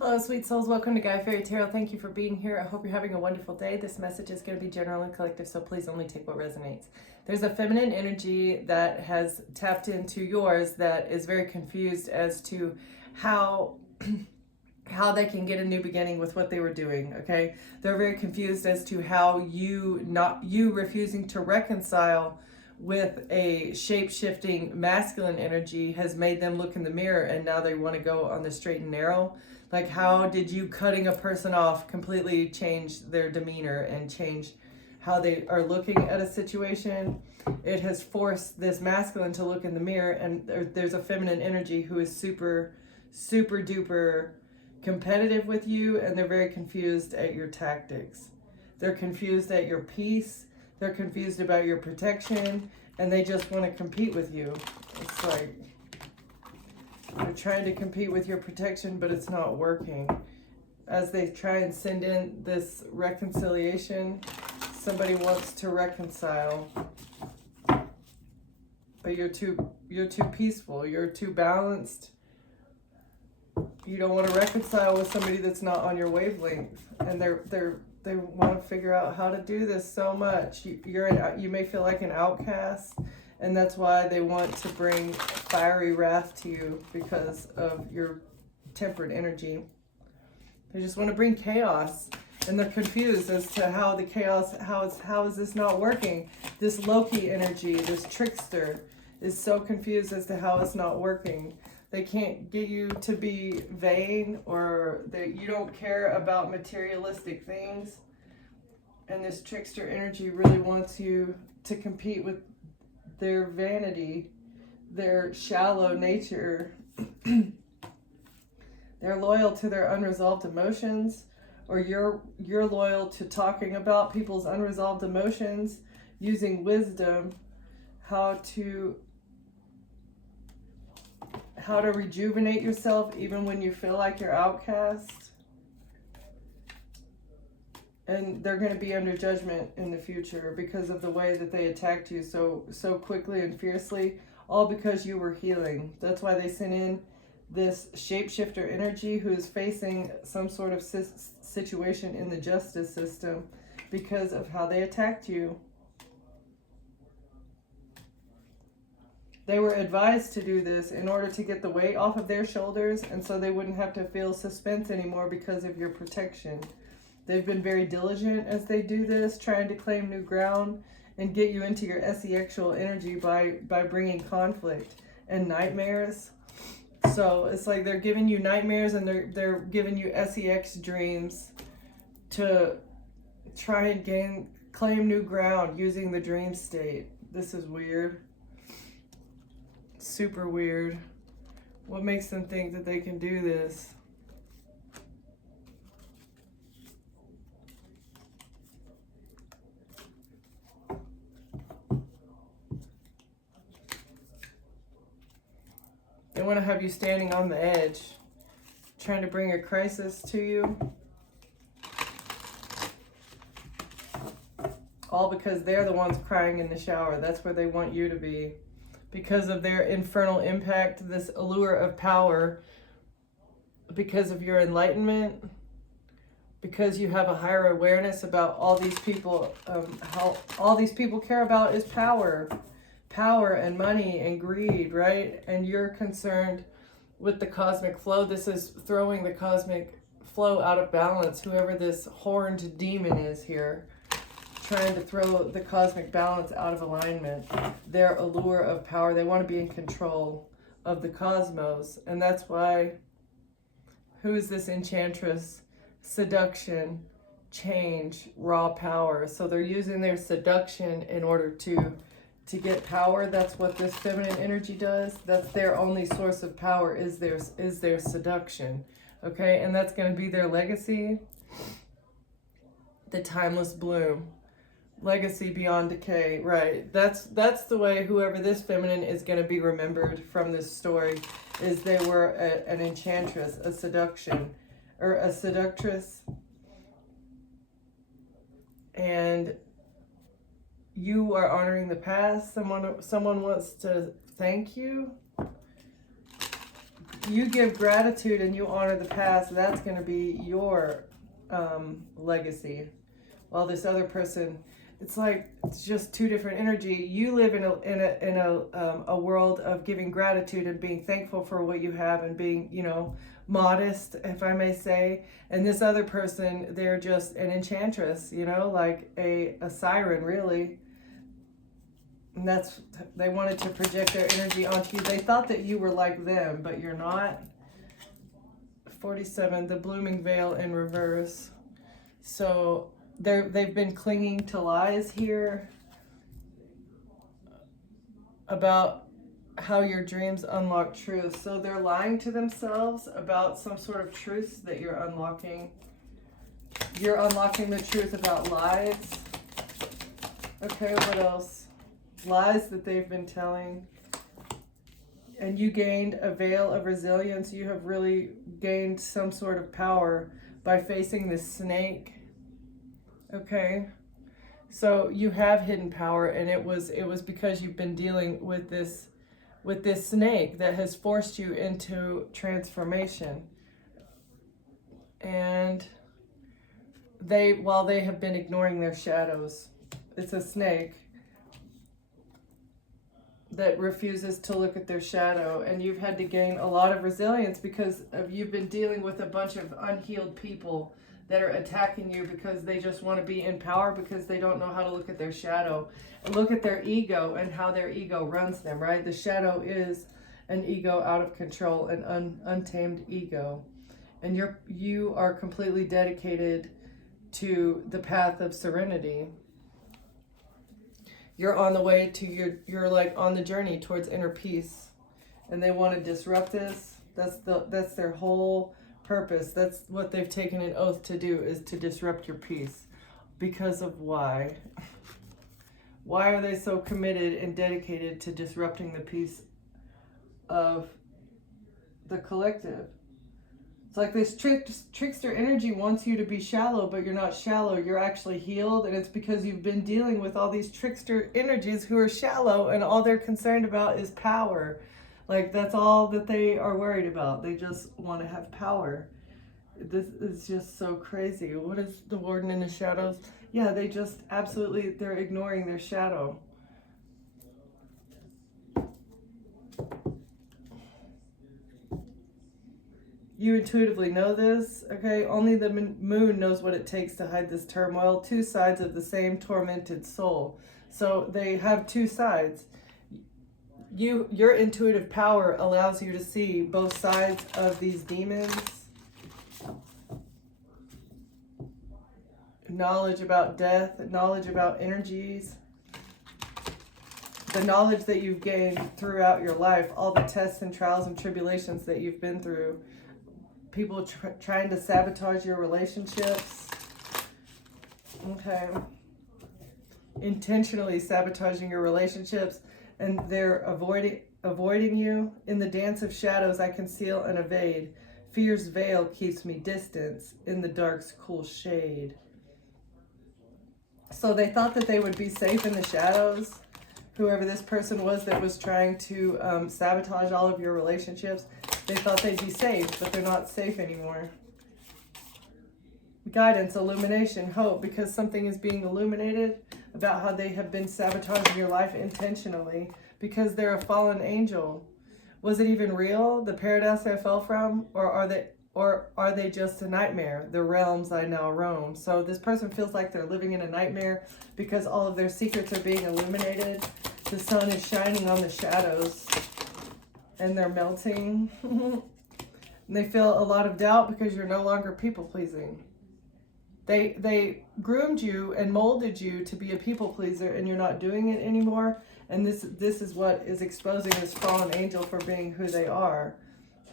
Hello, sweet souls. Welcome to Guy Fairy Tarot. Thank you for being here. I hope you're having a wonderful day. This message is going to be general and collective, so please only take what resonates. There's a feminine energy that has tapped into yours that is very confused as to how they can get a new beginning with what they were doing. Okay, they're very confused as to how you refusing to reconcile with a shape-shifting masculine energy has made them look in the mirror, and now they want to go on the straight and narrow. Like, how did you cutting a person off completely change their demeanor and change how they are looking at a situation? It has forced this masculine to look in the mirror, and there's a feminine energy who is super, super duper competitive with you, and they're very confused at your tactics. They're confused at your peace. They're confused about your protection, and they just want to compete with you. It's like they're trying to compete with your protection, but it's not working. As they try and send in this reconciliation, somebody wants to reconcile, but you're too peaceful, you're too balanced. You don't want to reconcile with somebody that's not on your wavelength, and they want to figure out how to do this so much. You may feel like an outcast, and that's why they want to bring fiery wrath to you because of your tempered energy. They just want to bring chaos, and they're confused as to how the chaos, how is this not working? This Loki energy, this trickster, is so confused as to how it's not working. They can't get you to be vain, or that you don't care about materialistic things. And this trickster energy really wants you to compete with their vanity, their shallow nature. They're loyal to their unresolved emotions, or you're loyal to talking about people's unresolved emotions, using wisdom, how to rejuvenate yourself even when you feel like you're outcast. And they're going to be under judgment in the future because of the way that they attacked you so quickly and fiercely, all because you were healing. That's why they sent in this shapeshifter energy who is facing some sort of situation in the justice system because of how they attacked you. They were advised to do this in order to get the weight off of their shoulders, and so they wouldn't have to feel suspense anymore because of your protection. They've been very diligent as they do this, trying to claim new ground and get you into your SE-actual energy by bringing conflict and nightmares. So it's like they're giving you nightmares, and they're giving you SEX dreams to try and claim new ground using the dream state. This is weird. Super weird. What makes them think that they can do this? They want to have you standing on the edge, trying to bring a crisis to you. All because they're the ones crying in the shower. That's where they want you to be. Because of their infernal impact, this allure of power, because of your enlightenment, because you have a higher awareness about all these people, how all these people care about is power and money and greed, right? And you're concerned with the cosmic flow. This is throwing the cosmic flow out of balance. Whoever this horned demon is here, trying to throw the cosmic balance out of alignment. Their allure of power, they want to be in control of the cosmos. And that's why, who is this enchantress? Seduction, change, raw power. So they're using their seduction in order to get power. That's what this feminine energy does. That's their only source of power, is their seduction. Okay, and that's going to be their legacy. The timeless bloom. Legacy beyond decay, right? That's the way whoever this feminine is going to be remembered from this story, is they were an enchantress, a seduction, or a seductress, and you are honoring the past. Someone wants to thank you. you give gratitude and you honor the past, that's going to be your legacy. While this other person, it's like it's just two different energy. You live in a world of giving gratitude and being thankful for what you have and being, you know, modest, if I may say. And this other person, they're just an enchantress, you know, like a siren, really. And that's, they wanted to project their energy onto you. They thought that you were like them, but you're not. 47, the blooming veil in reverse. So they've been clinging to lies here about how your dreams unlock truth. So they're lying to themselves about some sort of truth that you're unlocking. You're unlocking the truth about lies. Okay, what else? Lies that they've been telling. And you gained a veil of resilience. You have really gained some sort of power by facing this snake. Okay, so you have hidden power, and it was because you've been dealing with this snake that has forced you into transformation. And while they have been ignoring their shadows, it's a snake that refuses to look at their shadow, and you've had to gain a lot of resilience because you've been dealing with a bunch of unhealed people that are attacking you because they just want to be in power because they don't know how to look at their shadow and look at their ego and how their ego runs them, right? The shadow is an ego out of control, an untamed ego. And you are completely dedicated to the path of serenity. You're on the way to you're like on the journey towards inner peace, and they want to disrupt this. That's their whole purpose. That's what they've taken an oath to do, is to disrupt your peace. Because of why? Why are they so committed and dedicated to disrupting the peace of the collective? It's like this trickster energy wants you to be shallow, but you're not shallow. You're actually healed, and it's because you've been dealing with all these trickster energies who are shallow, and all they're concerned about is power. Like, that's all that they are worried about. They just want to have power. This is just so crazy. What is the warden in the shadows? Yeah, they just absolutely, they're ignoring their shadow. You intuitively know this, okay? Only the moon knows what it takes to hide this turmoil. Two sides of the same tormented soul. So they have two sides. Your intuitive power allows you to see both sides of these demons. Knowledge about death, knowledge about energies. The knowledge that you've gained throughout your life, all the tests and trials and tribulations that you've been through. People trying to sabotage your relationships. Okay. Intentionally sabotaging your relationships, and they're avoiding you. In the dance of shadows, I conceal and evade. Fear's veil keeps me distance in the dark's cool shade. So they thought that they would be safe in the shadows. Whoever this person was that was trying to sabotage all of your relationships, they thought they'd be safe, but they're not safe anymore. Guidance, illumination, hope, because something is being illuminated about how they have been sabotaging your life intentionally because they're a fallen angel. Was it even real, the paradise I fell from, or are they just a nightmare, the realms I now roam? So this person feels like they're living in a nightmare because all of their secrets are being illuminated. The sun is shining on the shadows and they're melting. And they feel a lot of doubt because you're no longer people pleasing. They groomed you and molded you to be a people pleaser, and you're not doing it anymore. And this is what is exposing this fallen angel for being who they are.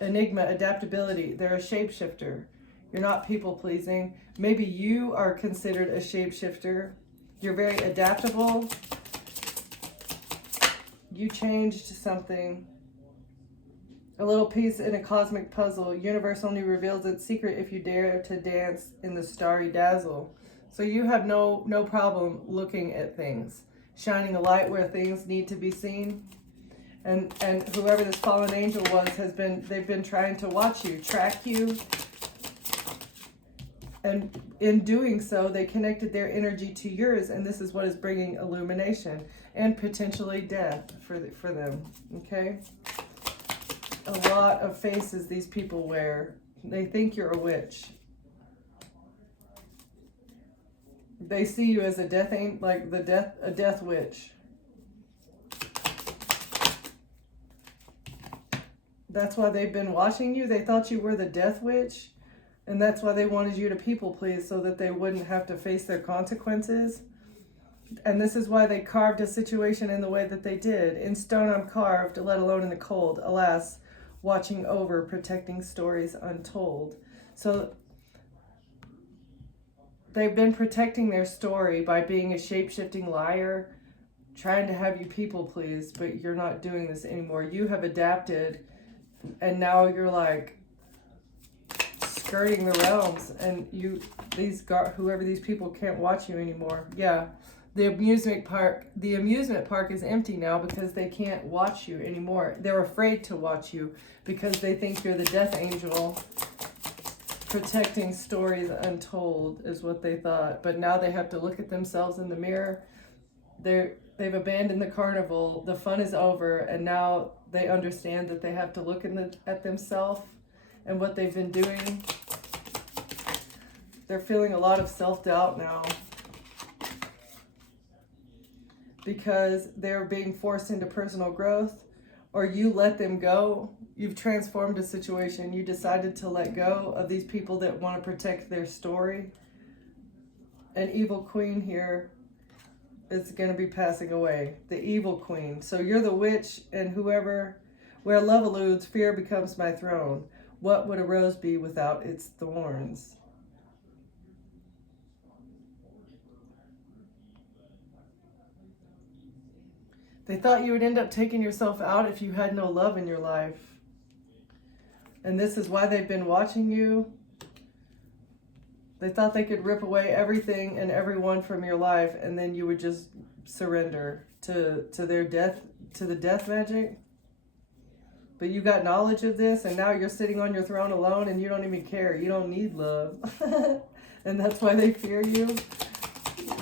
Enigma, adaptability. They're a shapeshifter. You're not people pleasing. Maybe you are considered a shapeshifter. You're very adaptable. You changed something. A little piece in a cosmic puzzle. Universe only reveals its secret if you dare to dance in the starry dazzle. So you have no problem looking at things, shining a light where things need to be seen. And whoever this fallen angel was they've been trying to watch you, track you. And in doing so, they connected their energy to yours, and this is what is bringing illumination and potentially death for them, okay? A lot of faces these people wear. They think you're a witch. They see you as a death angel, like a death witch. That's why they've been watching you. They thought you were the death witch. And that's why they wanted you to people please, so that they wouldn't have to face their consequences. And this is why they carved a situation in the way that they did. In stone I'm carved, let alone in the cold. Alas, watching over, protecting stories untold. So they've been protecting their story by being a shape-shifting liar, trying to have you people please, but you're not doing this anymore. You have adapted, and now you're like skirting the realms, and whoever these people can't watch you anymore. Yeah, the amusement park is empty now because they can't watch you anymore. They're afraid to watch you because they think you're the death angel protecting stories untold, is what they thought. But now they have to look at themselves in the mirror. They've abandoned the carnival. The fun is over, and now they understand that they have to look at themselves and what they've been doing. They're feeling a lot of self-doubt now because they're being forced into personal growth, or you let them go. You've transformed a situation. You decided to let go of these people that want to protect their story. An evil queen here is going to be passing away. The evil queen. So you're the witch, and where love eludes, fear becomes my throne. What would a rose be without its thorns? They thought you would end up taking yourself out if you had no love in your life. And this is why they've been watching you. They thought they could rip away everything and everyone from your life, and then you would just surrender to their death, to the death magic. But you got knowledge of this, and now you're sitting on your throne alone, and you don't even care. You don't need love. And that's why they fear you.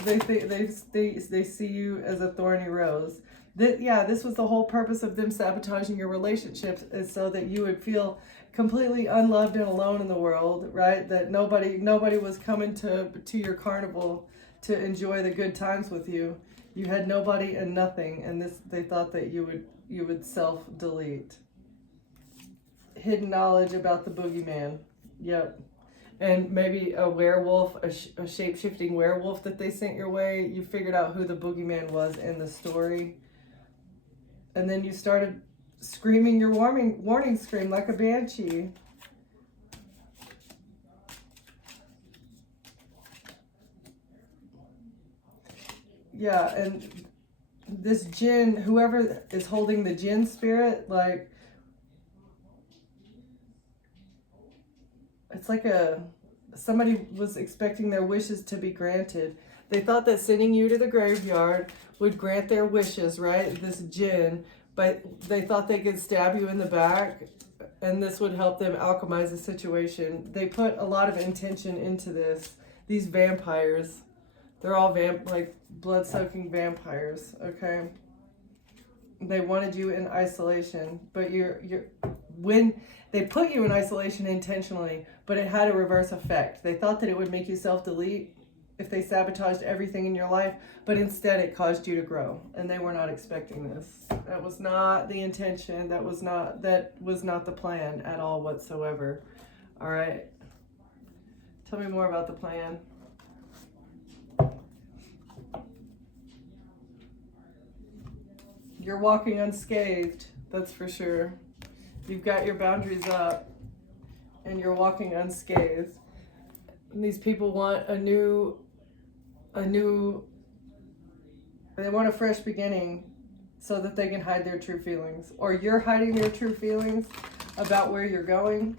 They see you as a thorny rose. This was the whole purpose of them sabotaging your relationships, is so that you would feel completely unloved and alone in the world, right? That nobody was coming to your carnival to enjoy the good times with you. You had nobody and nothing, and they thought that you would self-delete. Hidden knowledge about the boogeyman. Yep. And maybe a werewolf, a shape-shifting werewolf that they sent your way. You figured out who the boogeyman was in the story. And then you started screaming your warning scream like a banshee. Yeah, and this jinn, whoever is holding the jinn spirit, like, it's like somebody was expecting their wishes to be granted. They thought that sending you to the graveyard would grant their wishes, right? This jinn, but they thought they could stab you in the back, and this would help them alchemize the situation. They put a lot of intention into this. These vampires, they're all like blood-soaking vampires, okay? They wanted you in isolation, but when they put you in isolation intentionally, but it had a reverse effect. They thought that it would make you self-delete if they sabotaged everything in your life, but instead it caused you to grow, and they were not expecting this. That was not the intention. That was not the plan at all whatsoever. All right. Tell me more about the plan. You're walking unscathed, that's for sure. You've got your boundaries up, and you're walking unscathed. And these people want they want a fresh beginning so that they can hide their true feelings. Or you're hiding their true feelings about where you're going.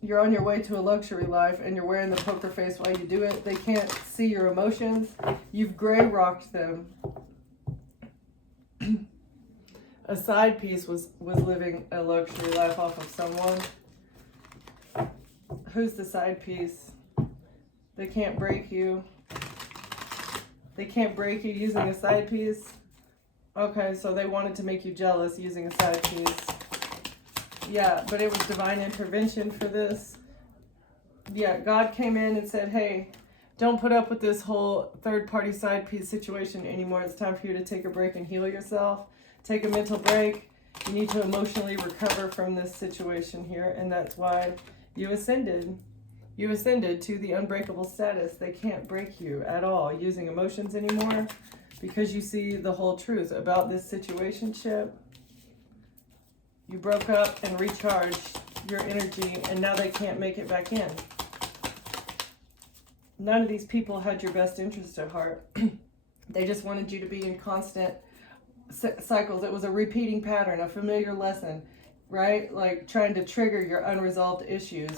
You're on your way to a luxury life, and you're wearing the poker face while you do it. They can't see your emotions. You've gray rocked them. a side piece was living a luxury life off of someone. Who's the side piece? They can't break you. They can't break you using a side piece. Okay, so they wanted to make you jealous using a side piece. Yeah, but it was divine intervention for this. Yeah, God came in and said, hey, don't put up with this whole third-party side piece situation anymore. It's time for you to take a break and heal yourself. Take a mental break. You need to emotionally recover from this situation here, and that's why you ascended. You ascended to the unbreakable status. They can't break you at all using emotions anymore because you see the whole truth about this situationship. You broke up and recharged your energy, and now they can't make it back in. None of these people had your best interest at heart. They just wanted you to be in constant cycles. It was a repeating pattern, a familiar lesson, right? Like trying to trigger your unresolved issues.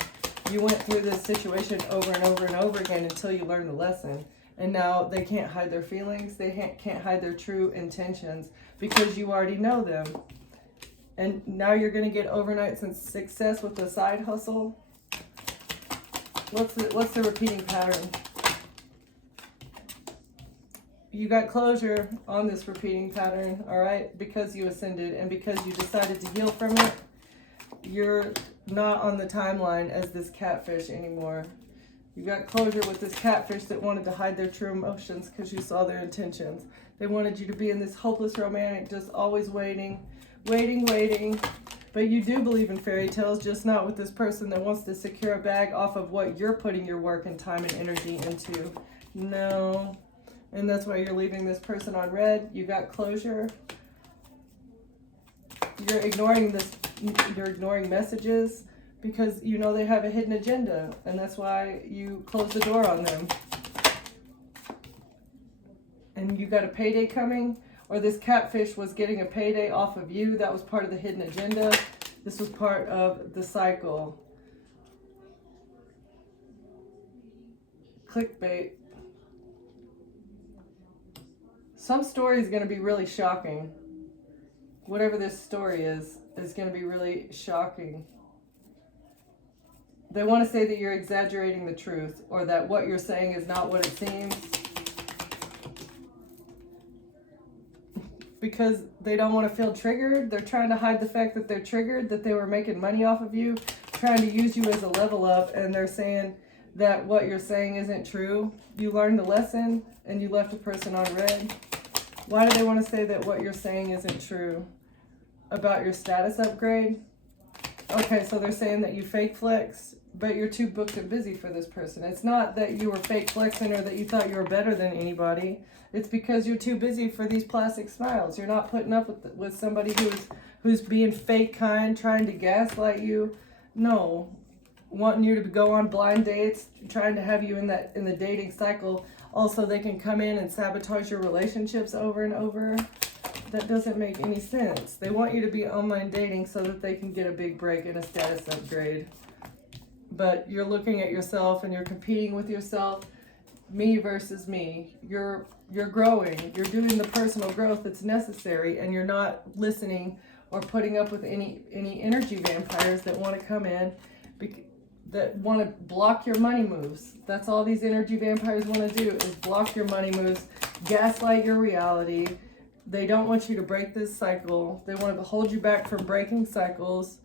You went through this situation over and over and over again until you learned the lesson. And now they can't hide their feelings. They can't hide their true intentions because you already know them. And now you're going to get overnight success with the side hustle. What's the repeating pattern? You got closure on this repeating pattern, all right? Because you ascended and because you decided to heal from it. You're not on the timeline as this catfish anymore. You got closure with this catfish that wanted to hide their true emotions because you saw their intentions. They wanted you to be in this hopeless romantic, just always waiting. But you do believe in fairy tales, just not with this person that wants to secure a bag off of what you're putting your work and time and energy into. No. And that's why you're leaving this person on red. You got closure. You're ignoring messages because you know they have a hidden agenda, and that's why you close the door on them. And you got a payday coming, or this catfish was getting a payday off of you. That was part of the hidden agenda. This was part of the cycle. Clickbait. Some story is going to be really shocking. Whatever this story is going to be really shocking. They want to say that you're exaggerating the truth, or that what you're saying is not what it seems. Because they don't want to feel triggered. They're trying to hide the fact that they're triggered, that they were making money off of you, trying to use you as a level up, and they're saying that what you're saying isn't true. You learned the lesson and you left a person on red. Why do they want to say that what you're saying isn't true about your status upgrade? Okay, so they're saying that you fake flex, but you're too booked and busy for this person. It's not that you were fake flexing or that you thought you were better than anybody. It's because you're too busy for these plastic smiles. You're not putting up with somebody who's being fake kind, trying to gaslight you. No, wanting you to go on blind dates, trying to have you in the dating cycle. Also, they can come in and sabotage your relationships over and over. That doesn't make any sense. They want you to be online dating so that they can get a big break and a status upgrade. But you're looking at yourself and you're competing with yourself. Me versus me. You're growing. You're doing the personal growth that's necessary, and you're not listening or putting up with any energy vampires that want to come in, that want to block your money moves. That's all these energy vampires want to do, is block your money moves, gaslight your reality. They don't want you to break this cycle. They want to hold you back from breaking cycles.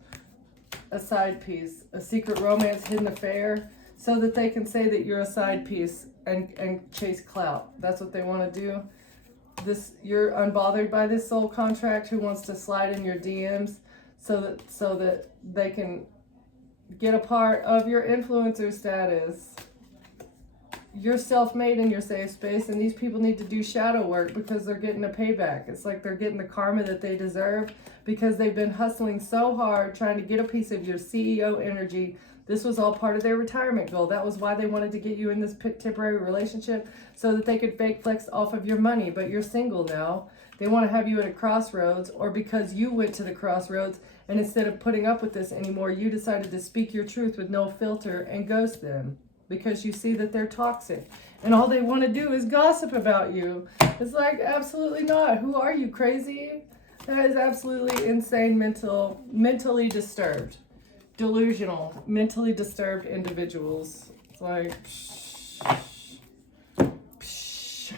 A side piece, a secret romance, hidden affair, so that they can say that you're a side piece and chase clout. That's what they want to do. You're unbothered by this soul contract who wants to slide in your DMs so that they can get a part of your influencer status. You're self-made in your safe space, and these people need to do shadow work because they're getting a payback. It's like they're getting the karma that they deserve because they've been hustling so hard trying to get a piece of your CEO energy. This was all part of their retirement goal. That was why they wanted to get you in this temporary relationship, so that they could fake flex off of your money. But you're single now. They want to have you at a crossroads, or because you went to the crossroads and instead of putting up with this anymore, you decided to speak your truth with no filter and ghost them because you see that they're toxic. And all they want to do is gossip about you. It's like, absolutely not. Who are you, crazy? That is absolutely insane, mentally disturbed, delusional, mentally disturbed individuals. It's like, psh.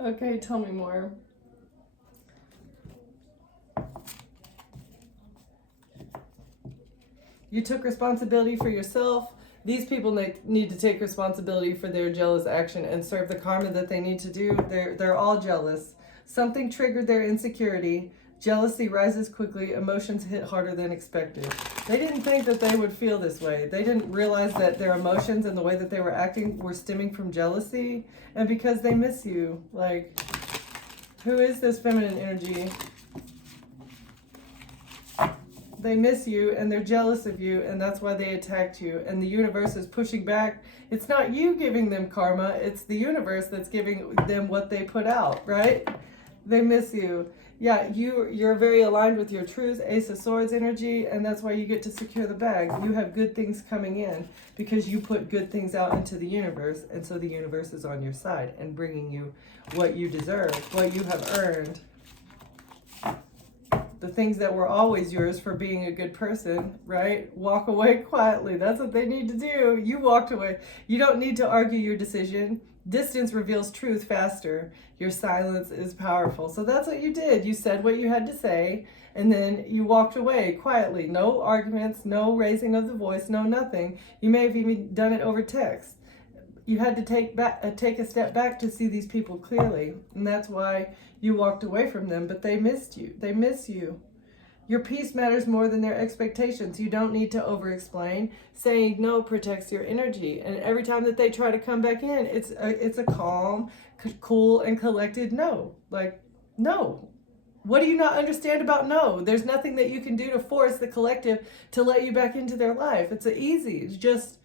Okay, tell me more. You took responsibility for yourself. These people need to take responsibility for their jealous action and serve the karma that they need to do. They're all jealous. Something triggered their insecurity. Jealousy rises quickly. Emotions hit harder than expected. They didn't think that they would feel this way. They didn't realize that their emotions and the way that they were acting were stemming from jealousy. And because they miss you. Like, who is this feminine energy? They miss you and they're jealous of you, and that's why they attacked you. And the universe is pushing back. It's not you giving them karma, it's the universe that's giving them what they put out, right? They miss you. Yeah, you're very aligned with your truth, Ace of Swords energy, and that's why you get to secure the bag. You have good things coming in because you put good things out into the universe, and so the universe is on your side and bringing you what you deserve, what you have earned. The things that were always yours for being a good person, right? Walk away quietly. That's what they need to do. You walked away. You don't need to argue your decision. Distance reveals truth faster. Your silence is powerful. So that's what you did. You said what you had to say, and then you walked away quietly. No arguments, no raising of the voice, no nothing. You may have even done it over text. You had to take a step back to see these people clearly, and that's why you walked away from them. But they missed you. They miss you. Your peace matters more than their expectations. You don't need to over-explain. Saying no protects your energy, and every time that they try to come back in, it's a calm, cool, and collected no. Like, no. What do you not understand about no? There's nothing that you can do to force the collective to let you back into their life. It's easy. It's just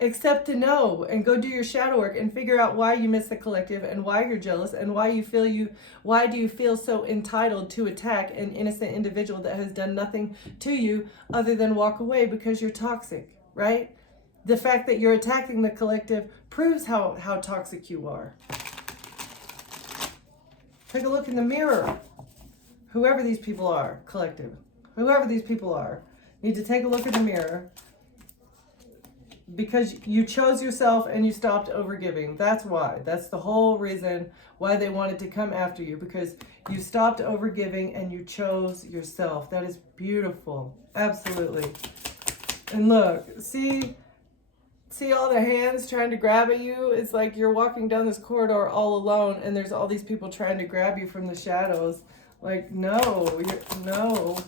accept a no and go do your shadow work and figure out why you miss the collective and why you're jealous and why do you feel so entitled to attack an innocent individual that has done nothing to you other than walk away because you're toxic, right? The fact that you're attacking the collective proves how toxic you are. Take a look in the mirror. Whoever these people are, collective, whoever these people are, need to take a look in the mirror. Because you chose yourself and you stopped overgiving. That's why. That's the whole reason why they wanted to come after you. Because you stopped overgiving and you chose yourself. That is beautiful. Absolutely. And look, see all the hands trying to grab at you? It's like you're walking down this corridor all alone and there's all these people trying to grab you from the shadows. Like, no. No.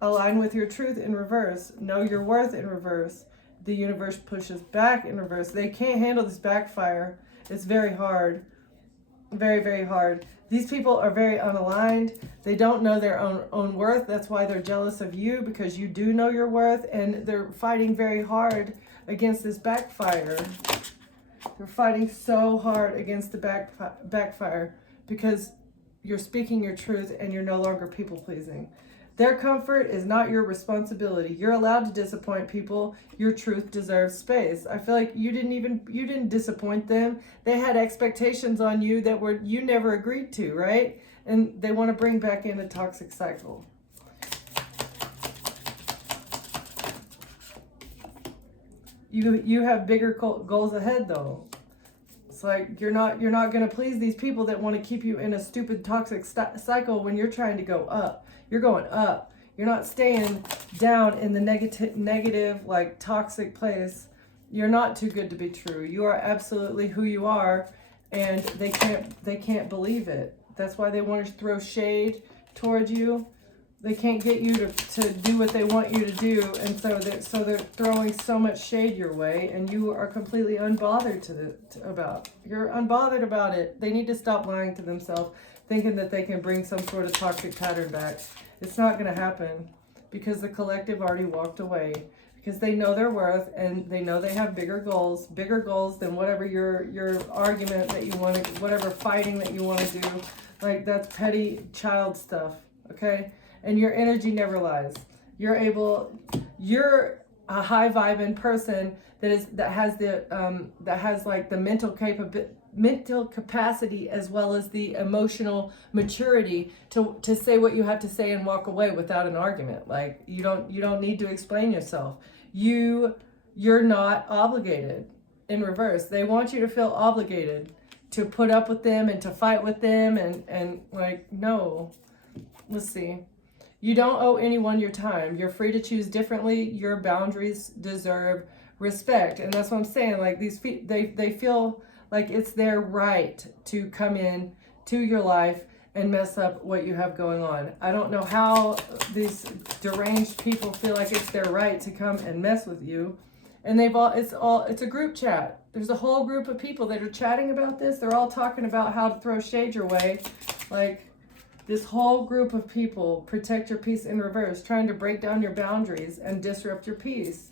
Align with your truth in reverse. Know your worth in reverse. The universe pushes back in reverse. They can't handle this backfire. It's very hard. Very, very hard. These people are very unaligned. They don't know their own worth. That's why they're jealous of you, because you do know your worth, and they're fighting very hard against this backfire. They're fighting so hard against the backfire because you're speaking your truth and you're no longer people-pleasing. Their comfort is not your responsibility. You're allowed to disappoint people. Your truth deserves space. I feel like you didn't disappoint them. They had expectations on you that you never agreed to, right? And they want to bring back in a toxic cycle. You have bigger goals ahead though. It's like you're not going to please these people that want to keep you in a stupid toxic cycle when you're trying to go up. You're going up. You're not staying down in the negative, like toxic place. You're not too good to be true. You are absolutely who you are, and they can't believe it. That's why they want to throw shade towards you. They can't get you to do what they want you to do, and so they're throwing so much shade your way, and you are completely unbothered about. You're unbothered about it. They need to stop lying to themselves, thinking that they can bring some sort of toxic pattern back. It's not going to happen because the collective already walked away, because they know their worth and they know they have bigger goals than whatever your argument that you want to, whatever fighting that you want to do. Like, that's petty child stuff, okay? And your energy never lies. You're a high vibing person that has like the mental mental capacity as well as the emotional maturity to say what you have to say and walk away without an argument. Like, you don't need to explain yourself. You're not obligated. In reverse, they want you to feel obligated to put up with them and to fight with them, and like, no. Let's see. You don't owe anyone your time. You're free to choose differently. Your boundaries deserve respect. And that's what I'm saying. Like, they feel like it's their right to come in to your life and mess up what you have going on. I don't know how these deranged people feel like it's their right to come and mess with you. And it's a group chat. There's a whole group of people that are chatting about this. They're all talking about how to throw shade your way. Like, this whole group of people, protect your peace in reverse, trying to break down your boundaries and disrupt your peace.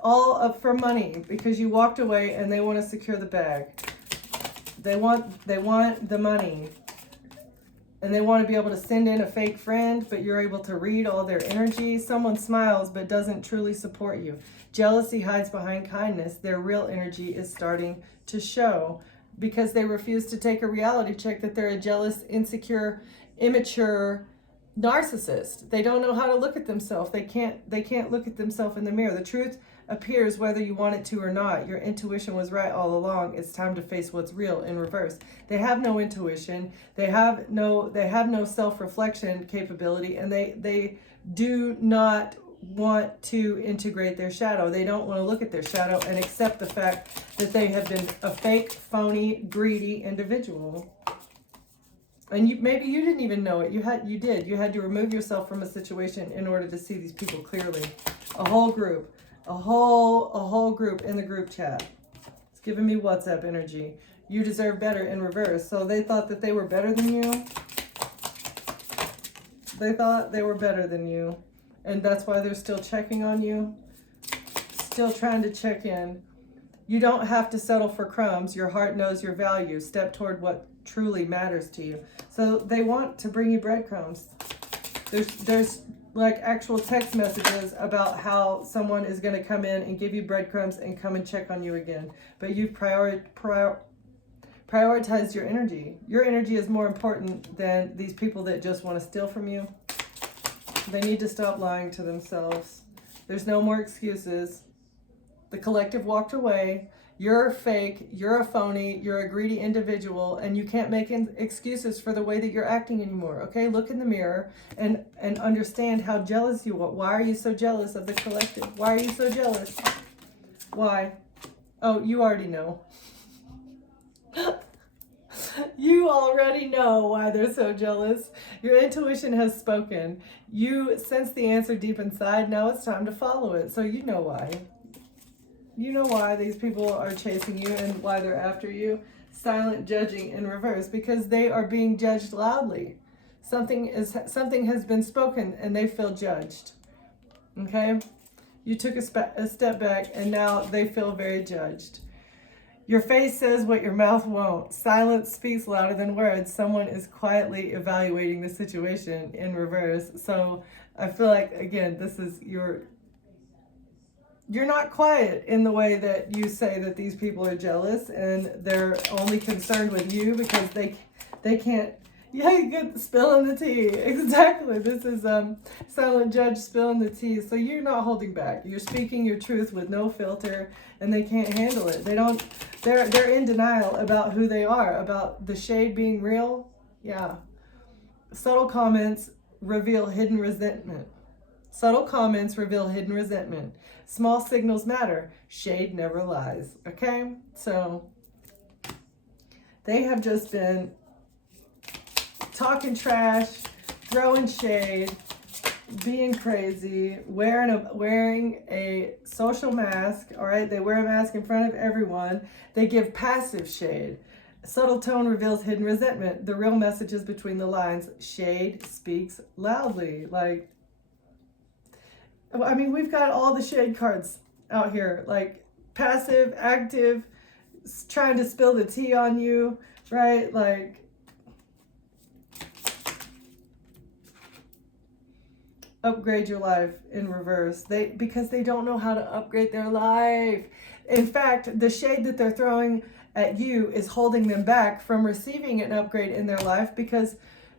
All up for money, because you walked away and they want to secure the bag. They want the money. And they want to be able to send in a fake friend, but you're able to read all their energy. Someone smiles but doesn't truly support you. Jealousy hides behind kindness. Their real energy is starting to show because they refuse to take a reality check that they're a jealous, insecure, immature narcissist. They don't know how to look at themselves. They can't look at themselves in the mirror. The truth appears whether you want it to or not. Your intuition was right all along. It's time to face what's real in reverse. They have no intuition. They have no self-reflection capability, and they do not want to integrate their shadow. They don't want to look at their shadow and accept the fact that they have been a fake, phony, greedy individual. And maybe you didn't even know it. You had to remove yourself from a situation in order to see these people clearly. A whole group in the group chat. It's giving me WhatsApp energy. You deserve better in reverse. So they thought that they were better than you. They thought they were better than you. And that's why they're still checking on you. Still trying to check in. You don't have to settle for crumbs. Your heart knows your value. Step toward what truly matters to you. So they want to bring you breadcrumbs. There's like actual text messages about how someone is going to come in and give you breadcrumbs and come and check on you again. But you've prioritized your energy. Your energy is more important than these people that just want to steal from you. They need to stop lying to themselves. There's no more excuses. The collective walked away. You're fake, you're a phony, you're a greedy individual, and you can't make excuses for the way that you're acting anymore, okay? Look in the mirror and understand how jealous you are. Why are you so jealous of the collective? Why are you so jealous? Why? Oh, you already know. You already know why they're so jealous. Your intuition has spoken. You sense the answer deep inside. Now it's time to follow it. So you know why. You know why these people are chasing you and why they're after you. Silent judging in reverse, because they are being judged loudly. Something has been spoken and they feel judged. Okay? You took a step back and now they feel very judged. Your face says what your mouth won't. Silence speaks louder than words. Someone is quietly evaluating the situation in reverse. So I feel like, again, this is you're not quiet in the way that you say that these people are jealous and they're only concerned with you because they can't. Yeah, you get spilling the tea. Exactly. This is silent judge spilling the tea. So you're not holding back. You're speaking your truth with no filter, and they can't handle it. They're in denial about who they are, about the shade being real. Yeah. Subtle comments reveal hidden resentment. Subtle comments reveal hidden resentment. Small signals matter. Shade never lies. Okay? So they have just been talking trash, throwing shade, being crazy, wearing a social mask. All right? They wear a mask in front of everyone. They give passive shade. Subtle tone reveals hidden resentment. The real message is between the lines. Shade speaks loudly. Like, I mean, we've got all the shade cards out here, like passive, active, trying to spill the tea on you, right? Like, upgrade your life in reverse. Because they don't know how to upgrade their life. In fact, the shade that they're throwing at you is holding them back from receiving an upgrade in their life because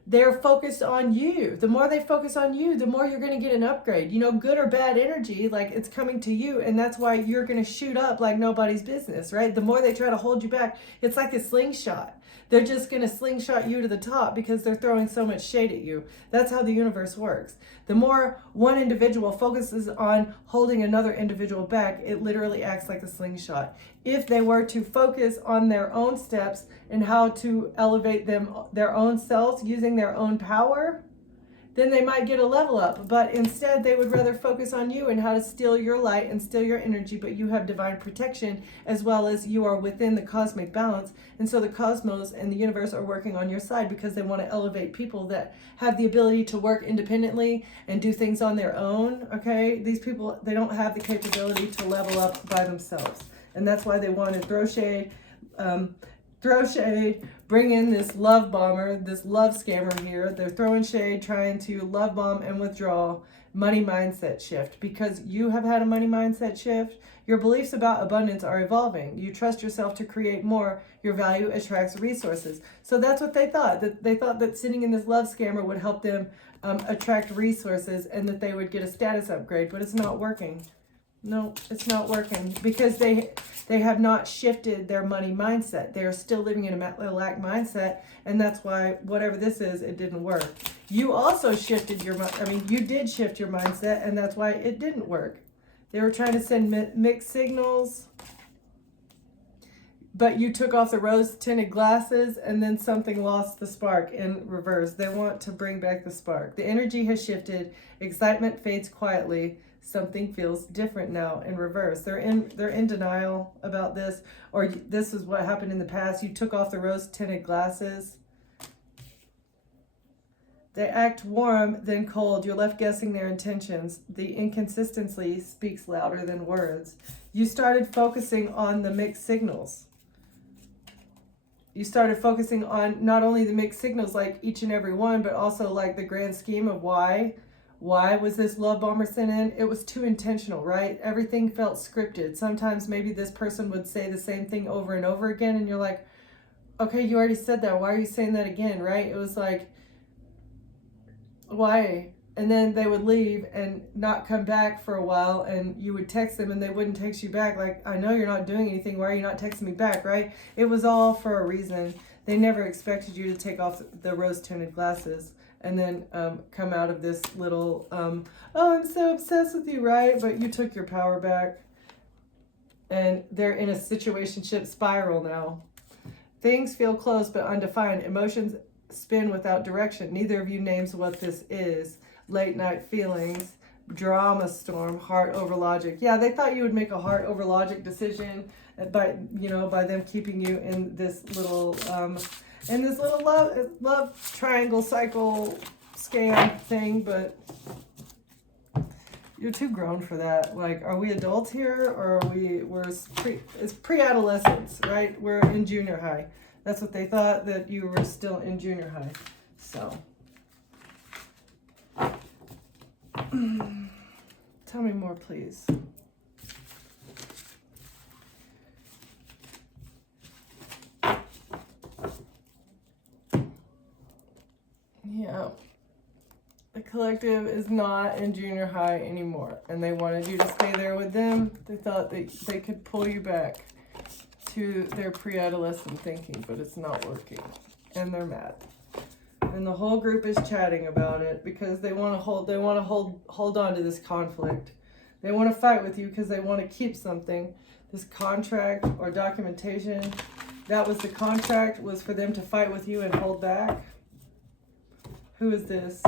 they're focused on you. The more they focus on you, the more you're going to get an upgrade. You know, good or bad energy, like it's coming to you, and that's why you're going to shoot up like nobody's business, right? The more they try to hold you back, it's like a slingshot. They're just going to slingshot you to the top because they're throwing so much shade at you. That's how the universe works. The more one individual focuses on holding another individual back, it literally acts like a slingshot. If they were to focus on their own steps and how to elevate their own selves using their own power, then they might get a level up. But instead, they would rather focus on you and how to steal your light and steal your energy. But you have divine protection, as well as you are within the cosmic balance. And so the cosmos and the universe are working on your side because they want to elevate people that have the ability to work independently and do things on their own. Okay, these people, they don't have the capability to level up by themselves. And that's why they want to throw shade, bring in this love bomber, this love scammer here. They're throwing shade, trying to love bomb and withdraw, money mindset shift. Because you have had a money mindset shift, your beliefs about abundance are evolving. You trust yourself to create more. Your value attracts resources. So that's what they thought. That they thought that sitting in this love scammer would help them attract resources and that they would get a status upgrade, but it's not working. No, it's not working because they have not shifted their money mindset. They are still living in a lack mindset, and that's why whatever this is, it didn't work. You also shifted you did shift your mindset, and that's why it didn't work. They were trying to send mixed signals, but you took off the rose-tinted glasses, and then something lost the spark in reverse. They want to bring back the spark. The energy has shifted. Excitement fades quietly. Something feels different now in reverse. They're in denial about this, or this is what happened in the past. You took off the rose-tinted glasses. They act warm, then cold. You're left guessing their intentions. The inconsistency speaks louder than words. You started focusing on the mixed signals. You started focusing on not only the mixed signals, like each and every one, but also like the grand scheme of why was this love bomber sent in? It was too intentional, right? Everything felt scripted. Sometimes maybe this person would say the same thing over and over again, and you're like, okay, you already said that. Why are you saying that again, right? It was like, why? And then they would leave and not come back for a while, and you would text them and they wouldn't text you back. Like, I know you're not doing anything. Why are you not texting me back, right? It was all for a reason. They never expected you to take off the rose-tinted glasses and then come out of this little, oh, I'm so obsessed with you, right? But you took your power back. And they're in a situationship spiral now. Things feel close but undefined. Emotions spin without direction. Neither of you names what this is. Late night feelings, drama storm, heart over logic. Yeah, they thought you would make a heart over logic decision by them keeping you in this little love triangle cycle scam thing, but you're too grown for that. Like, are we adults here, or it's pre-adolescence, right? We're in junior high. That's what they thought, that you were still in junior high. So tell me more, please. Yeah. The collective is not in junior high anymore, and they wanted you to stay there with them. They thought that they could pull you back to their pre-adolescent thinking, but it's not working, and they're mad. And the whole group is chatting about it because they want to hold on to this conflict. They want to fight with you because they want to keep something. This contract or documentation, that was the contract, was for them to fight with you and hold back. Who is this?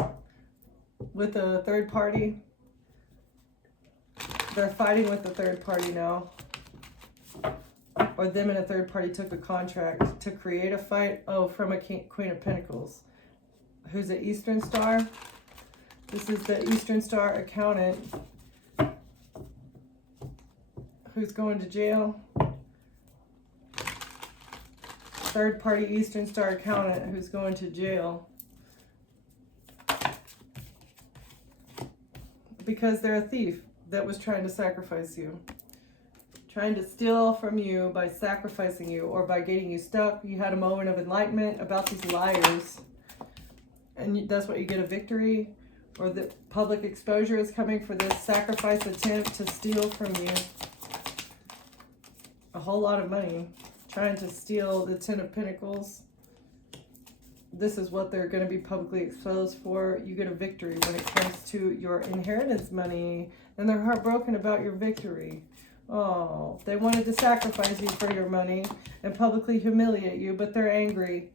With a third party? They're fighting with the third party now. Or them and a third party took a contract to create a fight. Oh, from a Queen of Pentacles. Who's an Eastern Star? This is the Eastern Star accountant who's going to jail. Third party Eastern Star accountant who's going to jail. Because they're a thief that was trying to sacrifice you. trying to steal from you by sacrificing you or by getting you stuck. You had a moment of enlightenment about these liars, and that's what you get, a victory, or the public exposure is coming for this sacrifice attempt to steal from you a whole lot of money, trying to steal the Ten of Pentacles. This is what they're going to be publicly exposed for. You get a victory when it comes to your inheritance money, and they're heartbroken about your victory. Oh, they wanted to sacrifice you for your money and publicly humiliate you, but they're angry.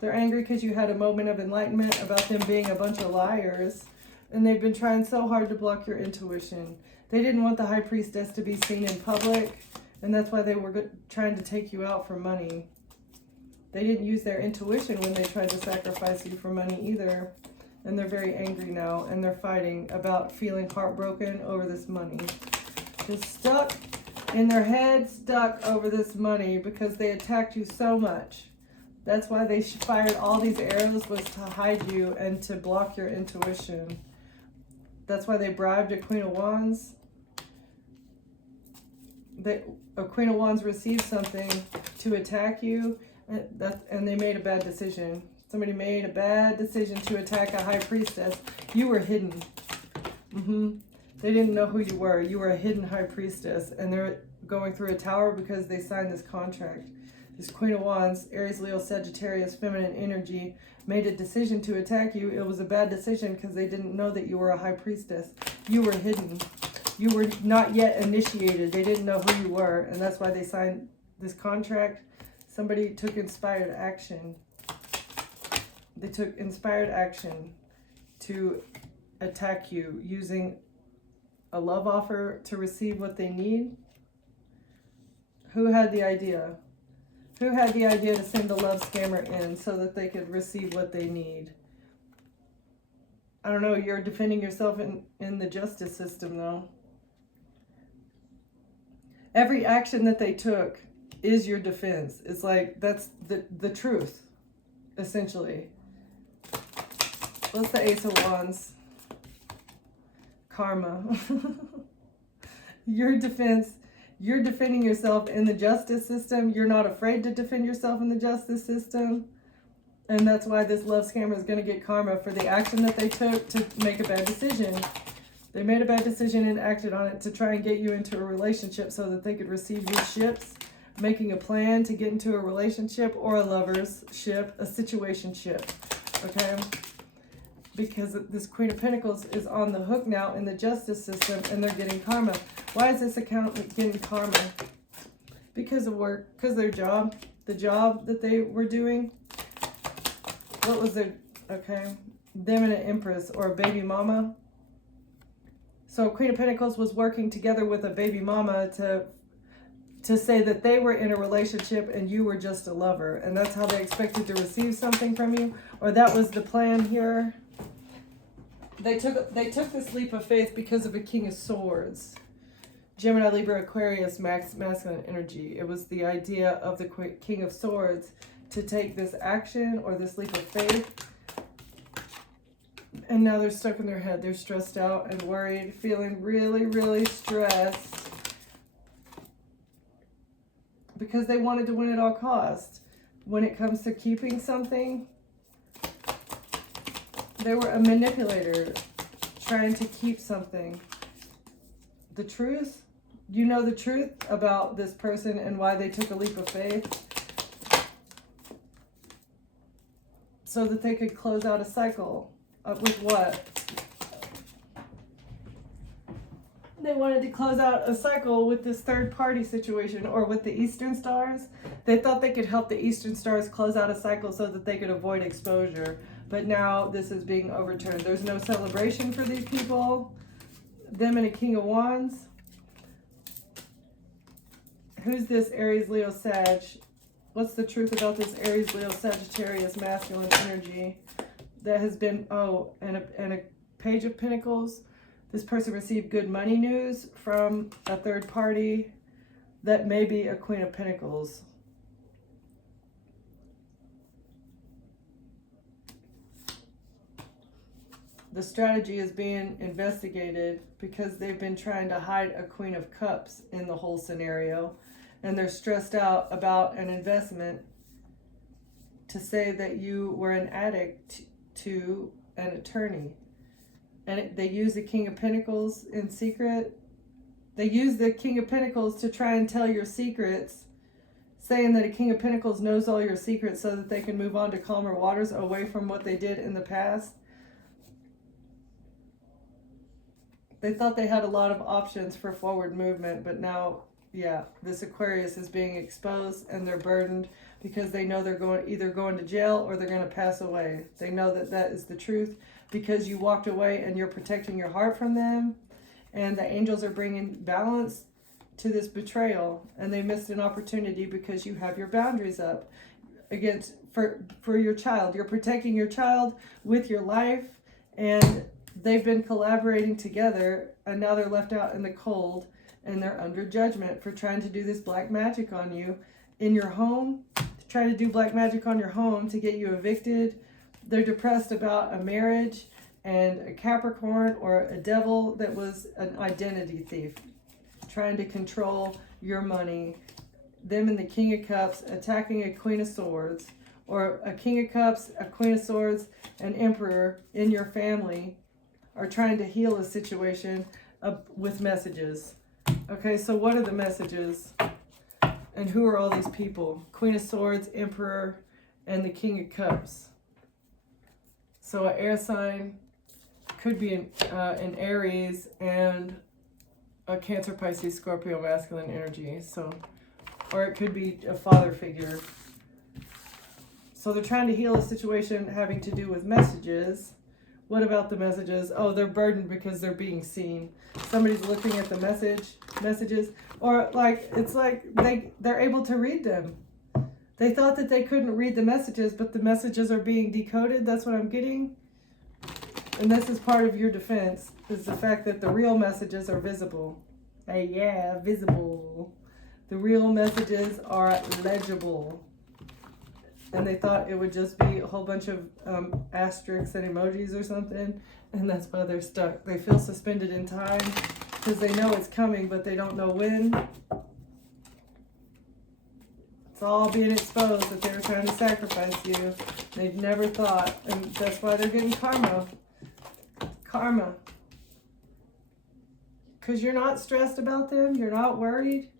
They're angry because you had a moment of enlightenment about them being a bunch of liars, and they've been trying so hard to block your intuition. They didn't want the High Priestess to be seen in public, and that's why they were trying to take you out for money. They didn't use their intuition when they tried to sacrifice you for money either. And they're very angry now, and they're fighting about feeling heartbroken over this money. They're stuck in their head, stuck over this money because they attacked you so much. That's why they fired all these arrows, was to hide you and to block your intuition. That's why they bribed a Queen of Wands. A Queen of Wands received something to attack you, and they made a bad decision. Somebody made a bad decision to attack a High Priestess. You were hidden. They didn't know who you were. You were a hidden High Priestess, and they're going through a tower because they signed this contract. This Queen of Wands, Aries, Leo, Sagittarius, feminine energy, made a decision to attack you. It was a bad decision because they didn't know that you were a High Priestess. You were hidden. You were not yet initiated. They didn't know who you were, and that's why they signed this contract. Somebody took inspired action. They took inspired action to attack you using a love offer to receive what they need. Who had the idea? Who had the idea to send a love scammer in so that they could receive what they need? I don't know, you're defending yourself in the justice system though. Every action that they took is your defense. It's like, that's the truth, essentially. What's the Ace of Wands? Karma. Your defense, you're defending yourself in the justice system. You're not afraid to defend yourself in the justice system. And that's why this love scammer is going to get karma for the action that they took to make a bad decision. They made a bad decision and acted on it to try and get you into a relationship so that they could receive your ships, making a plan to get into a relationship or a lover's ship, a situationship, okay? Because this Queen of Pentacles is on the hook now in the justice system, and they're getting karma. Why is this account getting karma? Because of work, because their job, the job that they were doing. What was their, okay, them and an Empress or a baby mama. So Queen of Pentacles was working together with a baby mama to say that they were in a relationship and you were just a lover. And that's how they expected to receive something from you. Or that was the plan here. They took this leap of faith because of a King of Swords. Gemini, Libra, Aquarius, masculine energy. It was the idea of the King of Swords to take this action or this leap of faith. And now they're stuck in their head. They're stressed out and worried, feeling really, really stressed. Because they wanted to win at all costs. When it comes to keeping something, they were a manipulator trying to keep something. The truth, you know the truth about this person and why they took a leap of faith. So that they could close out a cycle. With what? They wanted to close out a cycle with this third party situation, or with the Eastern Stars. They thought they could help the Eastern Stars close out a cycle so that they could avoid exposure. But now this is being overturned. There's no celebration for these people. Them and a King of Wands. Who's this Aries, Leo, Sag? What's the truth about this Aries, Leo, Sagittarius masculine energy that has been, and a Page of Pentacles? This person received good money news from a third party that may be a Queen of Pentacles. The strategy is being investigated because they've been trying to hide a Queen of Cups in the whole scenario. And they're stressed out about an investment to say that you were an addict to an attorney. And they use the King of Pentacles in secret. They use the King of Pentacles to try and tell your secrets, saying that a King of Pentacles knows all your secrets so that they can move on to calmer waters away from what they did in the past. They thought they had a lot of options for forward movement, but now, yeah, this Aquarius is being exposed and they're burdened because they know they're either going to jail or they're going to pass away. They know that that is the truth because you walked away and you're protecting your heart from them. And the angels are bringing balance to this betrayal, and they missed an opportunity because you have your boundaries up for your child. You're protecting your child with your life, and they've been collaborating together, and now they're left out in the cold, and they're under judgment for trying to do this black magic on you in your home, trying to do black magic on your home to get you evicted. They're depressed about a marriage and a Capricorn or a devil that was an identity thief, trying to control your money. Them and the King of Cups attacking a Queen of Swords, or a King of Cups, a Queen of Swords, an Emperor in your family are trying to heal a situation with messages. Okay, so what are the messages? And who are all these people? Queen of Swords, Emperor, and the King of Cups. So an air sign could be an Aries and a Cancer, Pisces, Scorpio, masculine energy. So, or it could be a father figure. So they're trying to heal a situation having to do with messages. What about the messages? Oh, they're burdened because they're being seen. Somebody's looking at the messages, or like it's like they're able to read them. They thought that they couldn't read the messages, but the messages are being decoded. That's what I'm getting. And this is part of your defense, is the fact that the real messages are visible. Hey, yeah, visible. The real messages are legible. And they thought it would just be a whole bunch of asterisks and emojis or something. And that's why they're stuck. They feel suspended in time because they know it's coming, but they don't know when. It's all being exposed that they were trying to sacrifice you. They've never thought. And that's why they're getting karma. Karma. Because you're not stressed about them. You're not worried.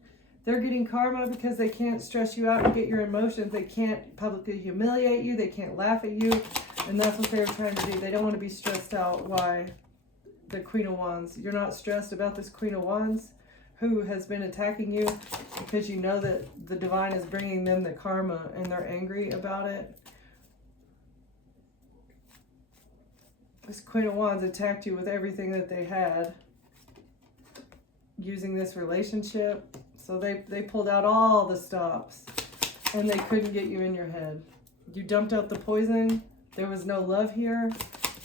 They're getting karma because they can't stress you out and get your emotions. They can't publicly humiliate you. They can't laugh at you. And that's what they're trying to do. They don't want to be stressed out. Why? The Queen of Wands. You're not stressed about this Queen of Wands who has been attacking you because you know that the divine is bringing them the karma and they're angry about it. This Queen of Wands attacked you with everything that they had using this relationship. So they pulled out all the stops and they couldn't get you in your head. You dumped out the poison. There was no love here.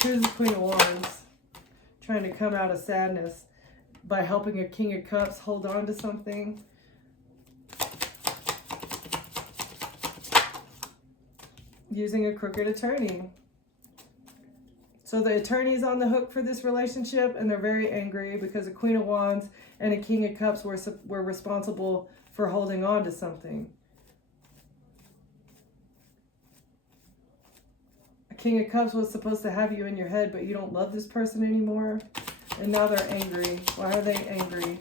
Here's the Queen of Wands trying to come out of sadness by helping a King of Cups hold on to something. Using a crooked attorney. So the attorney's on the hook for this relationship, and they're very angry because a Queen of Wands and a King of Cups were responsible for holding on to something. A King of Cups was supposed to have you in your head, but you don't love this person anymore, and now they're angry. Why are they angry?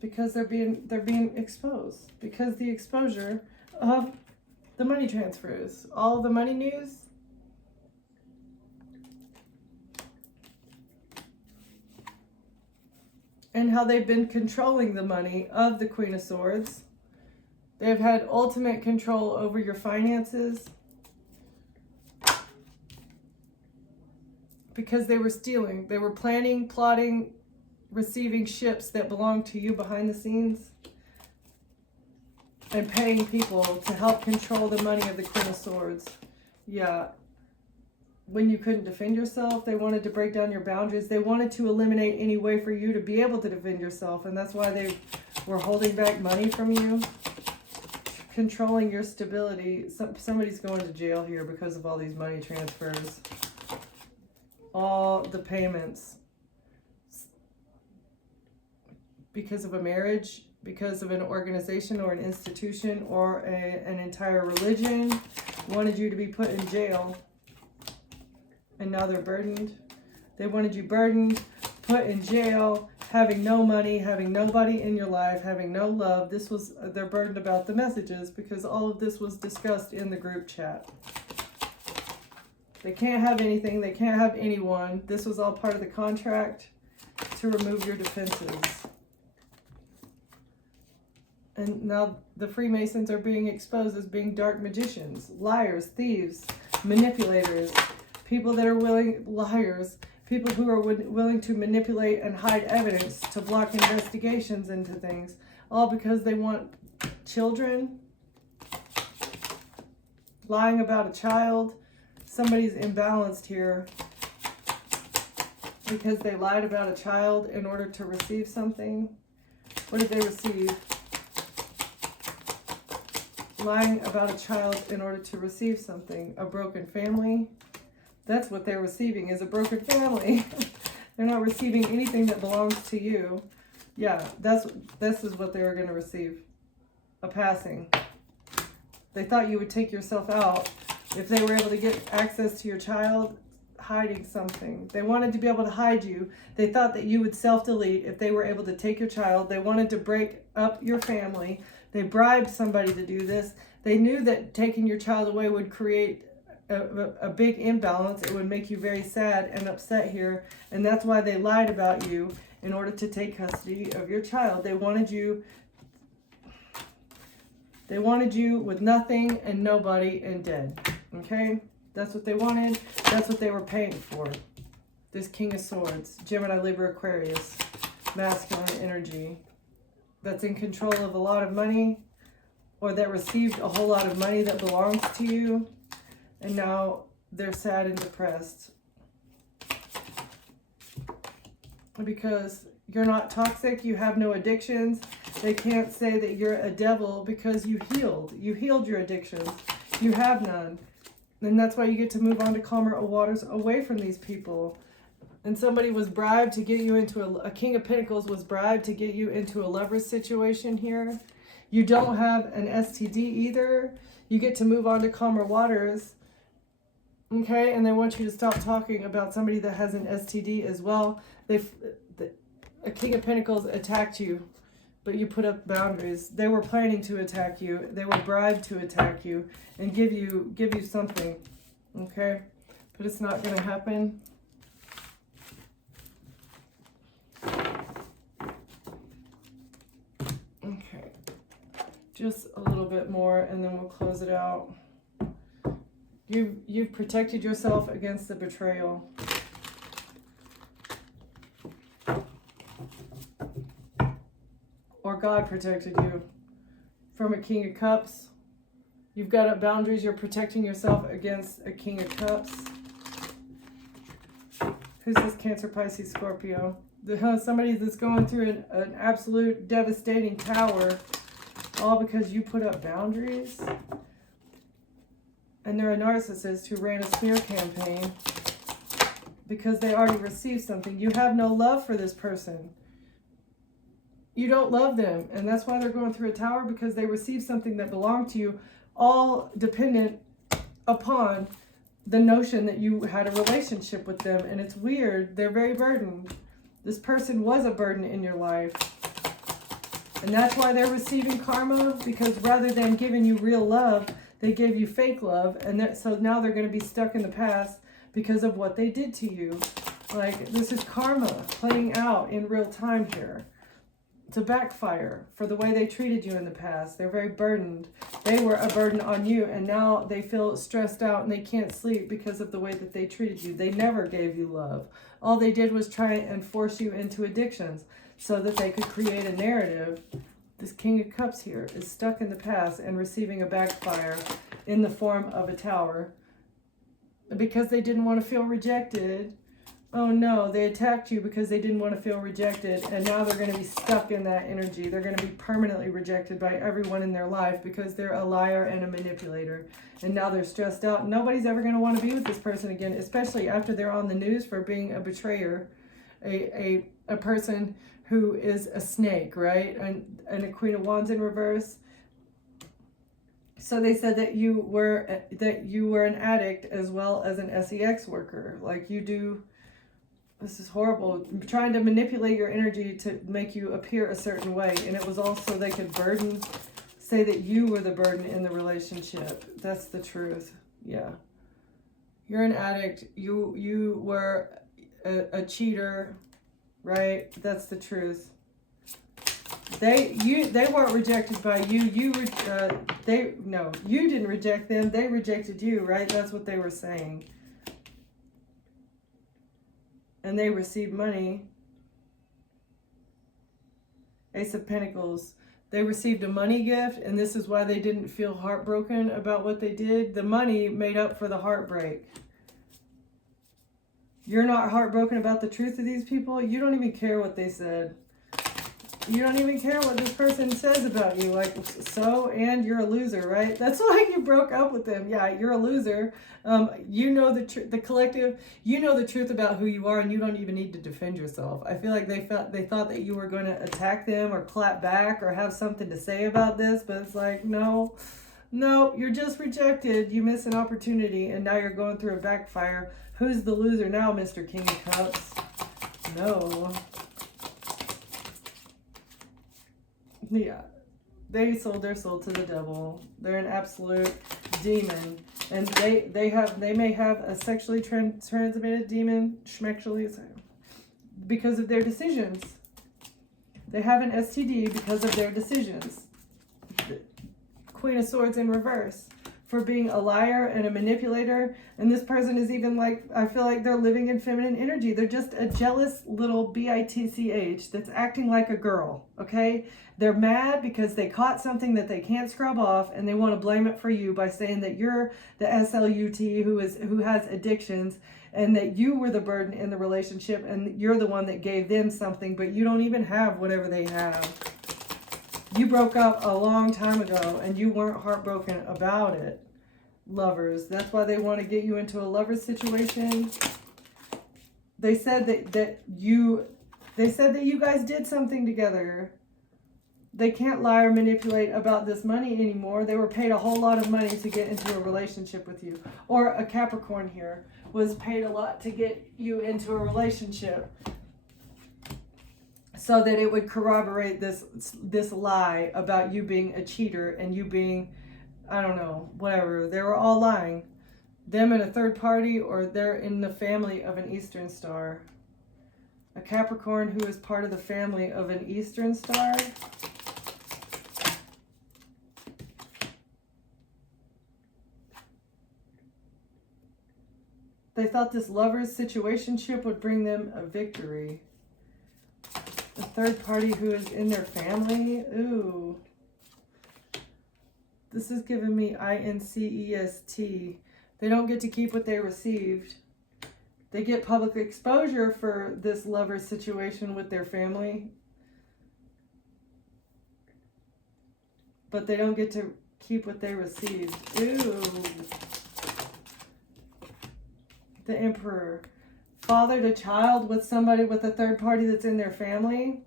Because they're being exposed. Because the exposure of the money transfers, all the money news. And how they've been controlling the money of the Queen of Swords. They've had ultimate control over your finances. Because they were stealing. They were planning, plotting, receiving ships that belonged to you behind the scenes. And paying people to help control the money of the Queen of Swords. Yeah. When you couldn't defend yourself, they wanted to break down your boundaries. They wanted to eliminate any way for you to be able to defend yourself. And that's why they were holding back money from you. Controlling your stability. Somebody's going to jail here because of all these money transfers. all the payments. Because of a marriage, because of an organization or an institution or an entire religion, wanted you to be put in jail. And now they're burdened. They wanted you burdened, put in jail, having no money, having nobody in your life, having no love. They're burdened about the messages because all of this was discussed in the group chat. They can't have anything. They can't have anyone. This was all part of the contract to remove your defenses. And now the Freemasons are being exposed as being dark magicians, liars, thieves, manipulators, people that are liars, people who are willing to manipulate and hide evidence to block investigations into things, all because they want children, lying about a child. Somebody's imbalanced here because they lied about a child in order to receive something. What did they receive? Lying about a child in order to receive something. A broken family. That's what they're receiving, is a broken family. They're not receiving anything that belongs to you. Yeah, this is what they were going to receive. A passing. They thought you would take yourself out if they were able to get access to your child hiding something. They wanted to be able to hide you. They thought that you would self-delete if they were able to take your child. They wanted to break up your family. They bribed somebody to do this. They knew that taking your child away would create a big imbalance. It would make you very sad and upset here. And that's why they lied about you in order to take custody of your child. They wanted you with nothing and nobody and dead. Okay? That's what they wanted. That's what they were paying for. This King of Swords, Gemini, Libra, Aquarius, masculine energy that's in control of a lot of money, or that received a whole lot of money that belongs to you, and now they're sad and depressed because you're not toxic, you have no addictions. They can't say that you're a devil because you healed your addictions. You have none. And that's why you get to move on to calmer waters away from these people. And somebody was bribed to get you into a King of Pentacles was bribed to get you into a lover's situation here. You don't have an STD either. You get to move on to calmer waters. Okay, and they want you to stop talking about somebody that has an STD as well. A King of Pentacles attacked you, but you put up boundaries. They were planning to attack you. They were bribed to attack you and give you something. Okay, but it's not going to happen. Okay, just a little bit more, and then we'll close it out. You've protected yourself against the betrayal. Or God protected you from a King of Cups. You've got up boundaries. You're protecting yourself against a King of Cups. Who's this? Cancer, Pisces, Scorpio. Somebody that's going through an absolute devastating tower, all because you put up boundaries. And they're a narcissist who ran a smear campaign because they already received something. You have no love for this person. You don't love them. And that's why they're going through a tower, because they received something that belonged to you, all dependent upon the notion that you had a relationship with them. And it's weird. They're very burdened. This person was a burden in your life. And that's why they're receiving karma, because rather than giving you real love, they gave you fake love, and so now they're going to be stuck in the past because of what they did to you. Like, this is karma playing out in real time here. It's a backfire for the way they treated you in the past. They're very burdened. They were a burden on you, and now they feel stressed out and they can't sleep because of the way that they treated you. They never gave you love. All they did was try and force you into addictions so that they could create a narrative. This King of Cups here is stuck in the past and receiving a backfire in the form of a tower because they didn't want to feel rejected. Oh no, they attacked you because they didn't want to feel rejected, and now they're going to be stuck in that energy. They're going to be permanently rejected by everyone in their life because they're a liar and a manipulator. And now they're stressed out. Nobody's ever going to want to be with this person again, especially after they're on the news for being a betrayer, a person who is a snake, right? And a Queen of Wands in reverse. So they said that you were an addict as well as an sex worker, like you do. This is horrible. Trying to manipulate your energy to make you appear a certain way. And it was also they could say that you were the burden in the relationship. That's the truth. Yeah. You're an addict. You were a cheater, right? That's the truth. They weren't rejected by you. You didn't reject them. They rejected you, right? That's what they were saying. And they received money. Ace of Pentacles. They received a money gift, and this is why they didn't feel heartbroken about what they did. The money made up for the heartbreak. You're not heartbroken about the truth of these people. You don't even care what they said. You don't even care what this person says about you. Like, so, and you're a loser, right? That's why you broke up with them. Yeah, you're a loser. You know the collective, you know the truth about who you are, and you don't even need to defend yourself. I feel like they thought that you were going to attack them or clap back or have something to say about this, but it's like, no, you're just rejected. You miss an opportunity, and now you're going through a backfire. Who's the loser now, Mr. King of Cups? No. Yeah, they sold their soul to the devil. They're an absolute demon, and they may have a sexually transmitted demon, because of their decisions. They have an STD because of their decisions. Queen of Swords in reverse, for being a liar and a manipulator. And this person is even like, I feel like they're living in feminine energy. They're just a jealous little bitch that's acting like a girl, okay? They're mad because they caught something that they can't scrub off, and they want to blame it for you by saying that you're the SLUT who has addictions, and that you were the burden in the relationship, and you're the one that gave them something, but you don't even have whatever they have. You broke up a long time ago, and you weren't heartbroken about it. Lovers. That's why they want to get you into a lover's situation. They said that you guys did something together. They can't lie or manipulate about this money anymore. They were paid a whole lot of money to get into a relationship with you. Or a Capricorn here was paid a lot to get you into a relationship, so that it would corroborate this lie about you being a cheater and you being, I don't know, whatever. They were all lying. Them and a third party, or they're in the family of an Eastern Star. A Capricorn who is part of the family of an Eastern Star. They thought this lover's situationship would bring them a victory. A third party who is in their family. Ooh. This is giving me incest. They don't get to keep what they received. They get public exposure for this lover situation with their family, but they don't get to keep what they received. Ooh. The Emperor. Father to child with somebody, with a third party that's in their family.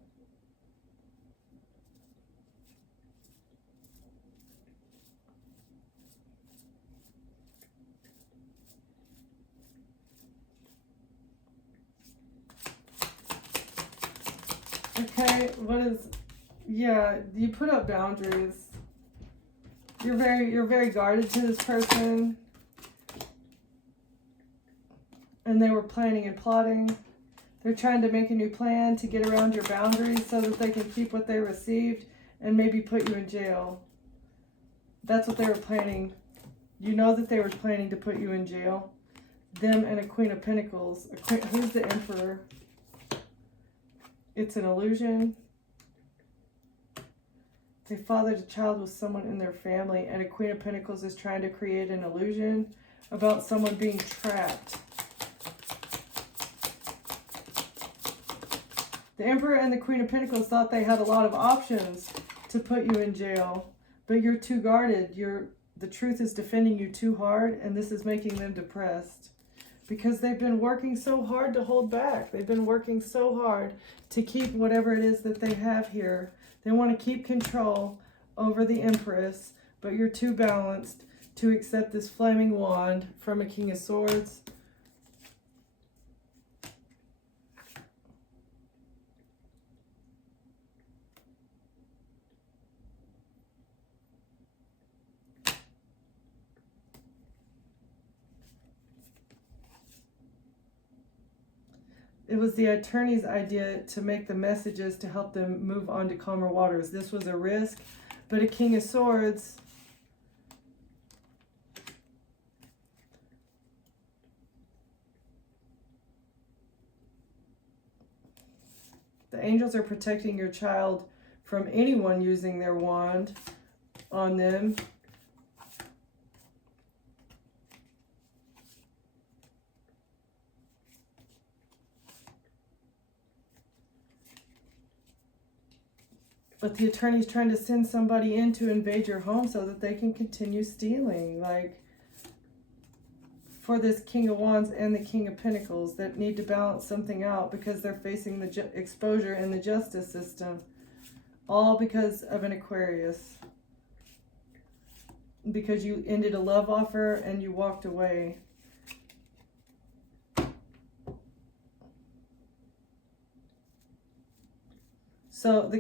Okay, yeah, you put up boundaries. You're very guarded to this person. And they were planning and plotting. They're trying to make a new plan to get around your boundaries so that they can keep what they received and maybe put you in jail. That's what they were planning. You know that they were planning to put you in jail. Them and a Queen of Pentacles. Who's the Emperor? It's an illusion. They fathered a child with someone in their family, and a Queen of Pentacles is trying to create an illusion about someone being trapped. The Emperor and the Queen of Pentacles thought they had a lot of options to put you in jail, but you're too guarded. The truth is defending you too hard, and this is making them depressed because they've been working so hard to hold back. They've been working so hard to keep whatever it is that they have here. They want to keep control over the Empress, but you're too balanced to accept this flaming wand from a King of Swords. It was the attorney's idea to make the messages to help them move on to calmer waters. This was a risk, but a King of Swords the angels are protecting your child from anyone using their wand on them. But the attorney's trying to send somebody in to invade your home so that they can continue stealing. Like, for this King of Wands and the King of Pentacles that need to balance something out because they're facing the exposure in the justice system. All because of an Aquarius. Because you ended a love offer and you walked away. So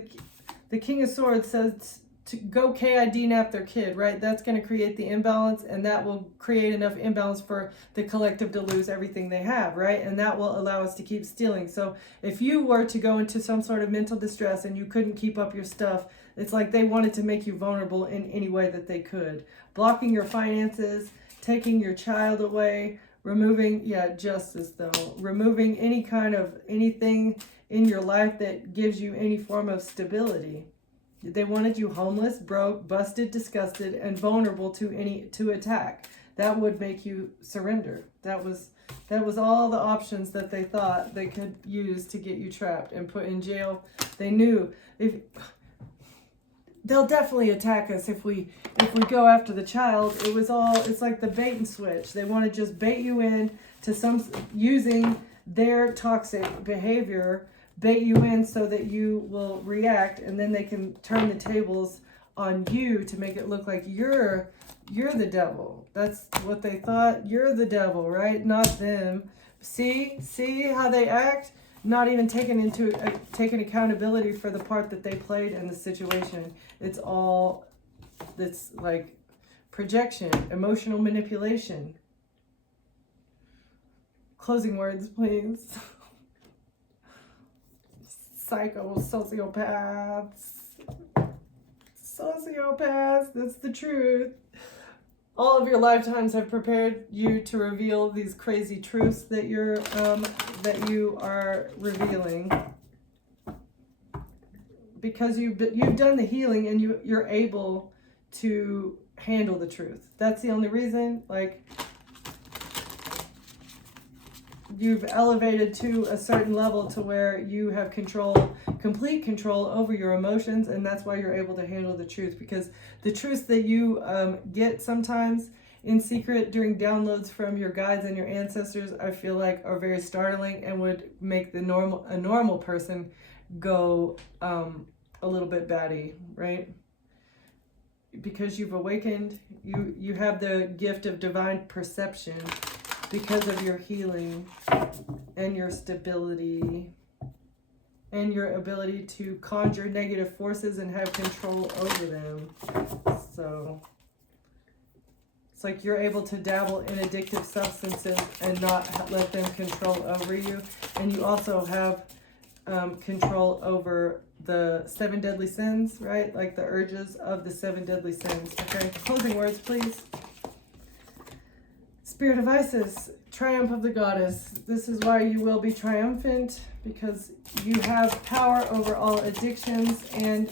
the King of Swords says to go KID nap their kid, right? That's going to create the imbalance, and that will create enough imbalance for the collective to lose everything they have, right? And that will allow us to keep stealing. So if you were to go into some sort of mental distress and you couldn't keep up your stuff, it's like they wanted to make you vulnerable in any way that they could. Blocking your finances, taking your child away, removing, justice though, removing any kind of anything in your life that gives you any form of stability. They wanted you homeless, broke, busted, disgusted, and vulnerable to attack. That would make you surrender. That was all the options that they thought they could use to get you trapped and put in jail. They knew they'll definitely attack us if we go after the child. It's like the bait and switch. They want to just bait you in to using their toxic behavior, bait you in so that you will react, and then they can turn the tables on you to make it look like you're the devil. That's what they thought. You're the devil, right? Not them. See how they act? Not even taking accountability for the part that they played in the situation. It's like projection, emotional manipulation. Closing words, please. Sociopaths, that's the truth. All of your lifetimes have prepared you to reveal these crazy truths that you are revealing, because you've done the healing and you're able to handle the truth. That's the only reason. Like, you've elevated to a certain level to where you have complete control over your emotions, and that's why you're able to handle the truth. Because the truths that you get sometimes in secret during downloads from your guides and your ancestors, I feel like are very startling and would make a normal person go a little bit batty, right? Because you've awakened, you have the gift of divine perception because of your healing and your stability and your ability to conjure negative forces and have control over them. So it's like you're able to dabble in addictive substances and not let them control over you. And you also have control over the 7 deadly sins, right? Like the urges of the 7 deadly sins. Okay, closing words, please. Spirit of Isis, triumph of the goddess. This is why you will be triumphant, because you have power over all addictions and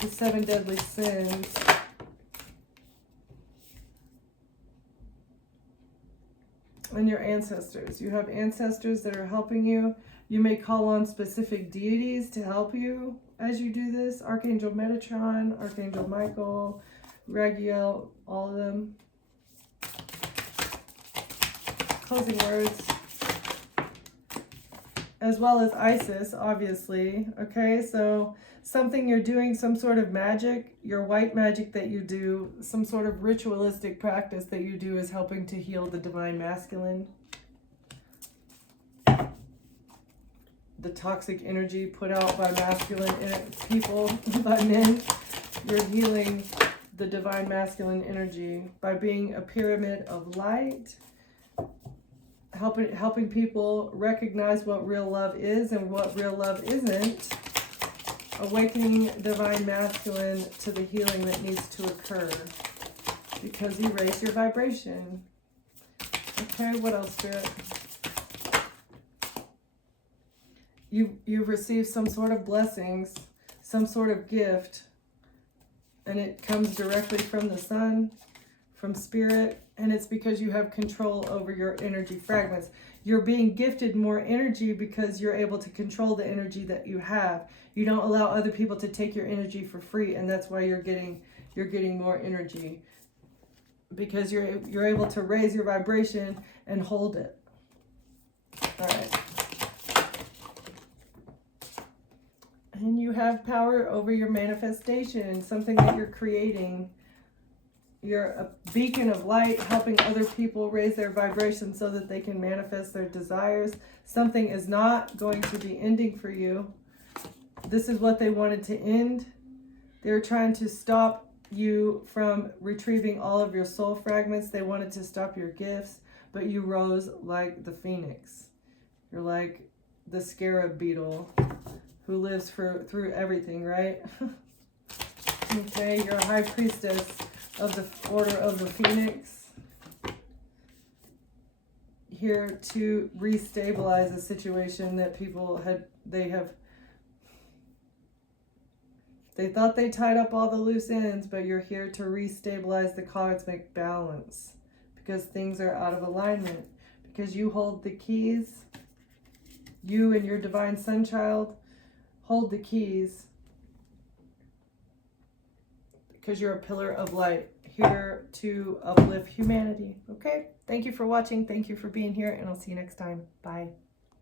the 7 deadly sins. And your ancestors. You have ancestors that are helping you You may call on specific deities to help you as you do this. Archangel Metatron, Archangel Michael, Raguel, all of them. Closing words. As well as Isis, obviously. Okay, so something you're doing, some sort of magic, your white magic that you do, some sort of ritualistic practice that you do is helping to heal the divine masculine. The toxic energy put out by masculine people, by men, you're healing the divine masculine energy by being a pyramid of light, helping people recognize what real love is and what real love isn't, awakening divine masculine to the healing that needs to occur because you raise your vibration. Okay, what else, Spirit? You've received some sort of blessings, some sort of gift, and it comes directly from the sun, from Spirit, and it's because you have control over your energy fragments. You're being gifted more energy because you're able to control the energy that you have. You don't allow other people to take your energy for free, and that's why you're getting more energy, because you're able to raise your vibration and hold it. All right. And you have power over your manifestation, something that you're creating. You're a beacon of light, helping other people raise their vibration so that they can manifest their desires. Something is not going to be ending for you. This is what they wanted to end. They're trying to stop you from retrieving all of your soul fragments. They wanted to stop your gifts, but you rose like the phoenix. You're like the scarab beetle who lives through everything, right? Okay, you're a high priestess of the Order of the Phoenix, here to restabilize a situation that people they thought they tied up all the loose ends, but you're here to restabilize the cosmic balance because things are out of alignment, because you hold the keys. You and your divine sun child hold the keys because you're a pillar of light here to uplift humanity. Okay, thank you for watching. Thank you for being here, and I'll see you next time. Bye.